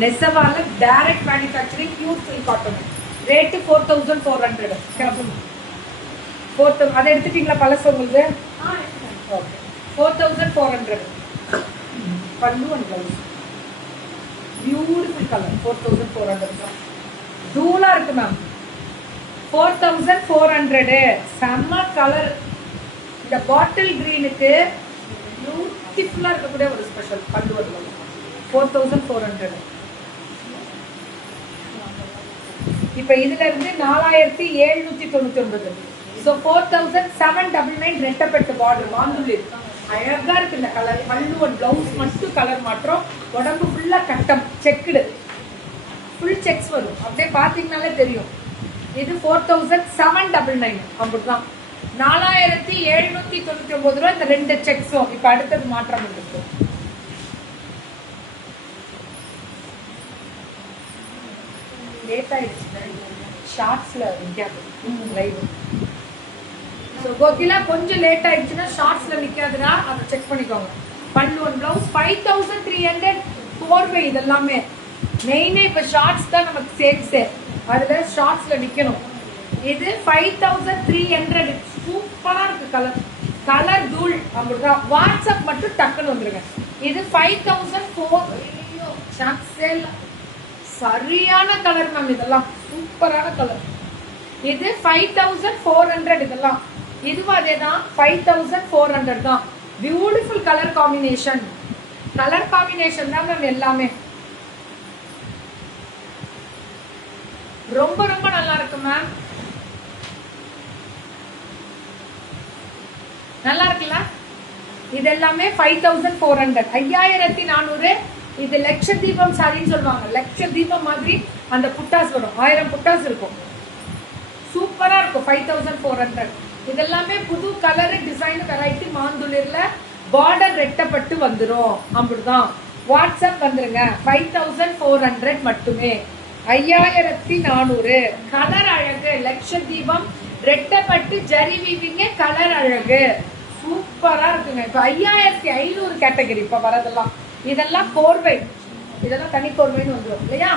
நெசவாளர் direct manufacturing pure silk cotton rate 4400 4000 அதை எடுத்துட்டீங்களா பழசு உங்களுக்கு ஓகே 4400 பல்லு அண்ட் பிளவுஸ் பியூட்டிஃபுல் கலர் 4400 தூளா இருக்கு மேம் 4400 செம்ம கலர் இந்த பாட்டில் கிரீனுக்கு பியூட்டிஃபுல்லா இருக்கக்கூடிய ஒரு ஸ்பெஷல் பல்லு ஒரு 4400 இப்ப இதுல இருந்து 4799 ஸோ 4799 ரெட்டப்பட்டு பார்டர் வாங்குள்ளீர் அழகா இருக்கு இந்த கலர் பல்லு ஒரு பிளவுஸ் மட்டும் கலர் மாற்றம் உடம்பு ஃபுல்லா கட்டம் செக்குடு ஃபுல் செக்ஸ் வரும் அப்படியே பாத்தீங்கன்னாலே தெரியும் இது 4799 அப்படிதான் 4799 ரூபாய் இந்த ரெண்டு செக்ஸும் இப்ப அடுத்தது மாற்றம் இருக்கு லேட் ஆயிடுச்சு ஷார்ட்ஸ்ல நிக்காது லைவ் ஸோ கோகிலா கொஞ்சம் லேட் ஆயிடுச்சுன்னா ஷார்ட்ஸ்ல நிக்காதுன்னா அதை செக் பண்ணிக்கோங்க பல்லு ஒன் பிளவுஸ் 5300 4 இதெல்லாமே மெயினே இப்ப ஷார்ட்ஸ் தான் நமக்கு சேல்ஸே அதுல ஷார்ட்ஸ்ல நிக்கணும் இது 5300 சூப்பரா இருக்கு கலர் கலர் தூள் அப்படிதான் வாட்ஸ்அப் மட்டும் டக்குன்னு வந்துருங்க இது 5004 சரியான கலர் மேம் இதெல்லாம் சூப்பரான கலர் இது 5400 இதெல்லாம் இதுவும் அதேதான் 5400 தான் பியூட்டிஃபுல் கலர் காம்பினேஷன் தான் மேம் எல்லாமே ரொம்ப ரொம்ப நல்லா இருக்கு மேம் நல்லா இருக்குல்ல இது எல்லாமே 5400 5400 இது லட்ச தீபம் சாரின்னு சொல்லுவாங்க லட்ச தீபம் மாதிரி அந்த புட்டாஸ் வரும் 1000 புட்டாஸ் இருக்கும் சூப்பரா இருக்கும் 5400 இதெல்லாமே புது கலர் டிசைன் வெரைட்டி மாந்துளிர்ல பார்டர் ரெட்டப்பட்டு வந்துரும் அப்படிதான் வாட்ஸ்அப் வந்துருங்க 5400 மட்டுமே 5400 கலர் அழகு லட்ச தீபம் ரெட்டப்பட்டு ஜரி வீவிங்க கலர் அழகு சூப்பரா இருக்குங்க இப்ப 5500 கேட்டகரி இப்ப வரதெல்லாம் இதெல்லாம் கோர்வை இதெல்லாம் தனி கோர்வைன்னு வந்துடும் இல்லையா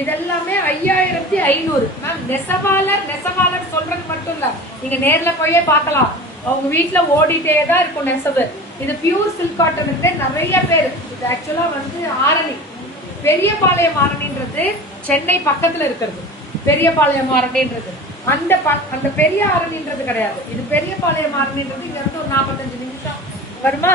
இதெல்லாமே 5500 மேம் நெசவாளர் சொல்றது மட்டும் இல்ல நீங்க நேர்ல போயே பார்க்கலாம் அவங்க வீட்டுல ஓடிட்டே தான் இருக்கும் நெசவு இது பியூர் சில்க் காட்டன் நிறைய பேர் இது ஆக்சுவலா வந்து ஆரணி பெரியபாளையம் ஆரணின்றது சென்னை பக்கத்துல இருக்கிறது பெரியபாளையம் ஆரணின்றது அந்த பெரிய ஆரணின்றது கிடையாது இது பெரியபாளையம் ஆரணின்றது இங்க இருந்து ஒரு 45 நிமிஷம் வருமா